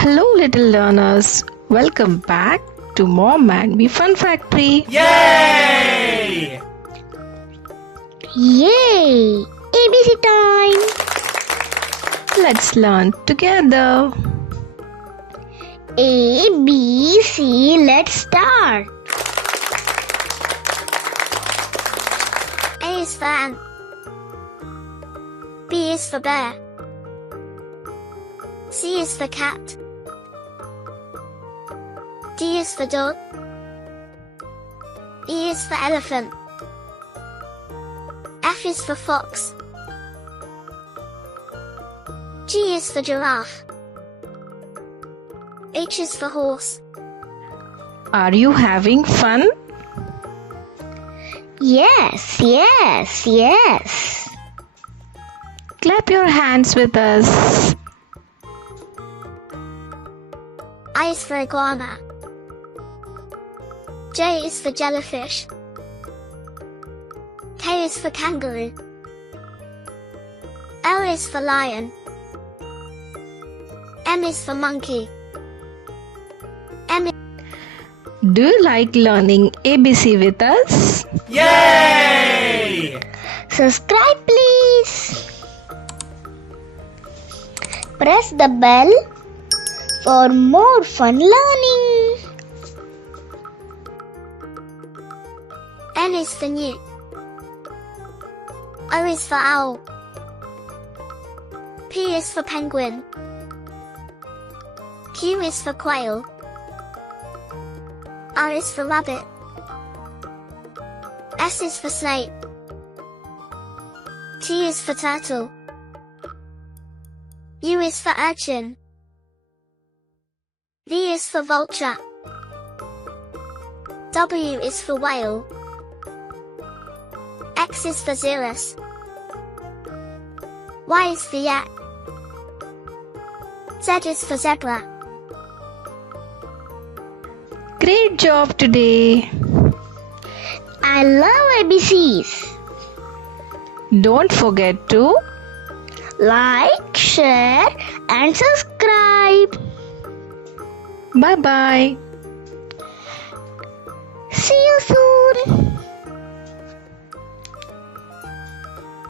Hello, little learners. Welcome back to Mom and Me Fun Factory. Yay! Yay! ABC time! Let's learn together. A, B, C, let's start. A is for ant. B is for bear. C is for cat. D is for dog. E is for elephant. F is for fox. G is for giraffe. H is for horse. Are you having fun? Yes. Clap your hands with us. I is for iguana. J is for jellyfish. K is for kangaroo. L is for lion. M is for monkey. Do you like learning ABC with us? Yay! Subscribe please. Press the bell for more fun learning. N is for newt. O is for owl. P is for penguin. Q is for quail. R is for rabbit. S is for snake. T is for turtle. U is for urchin. V is for vulture. W is for whale. X is for xeris. Y is for yak. Z is for zebra. Great job today. I love ABCs. Don't forget to Like, share and subscribe. bye-bye. See you soon.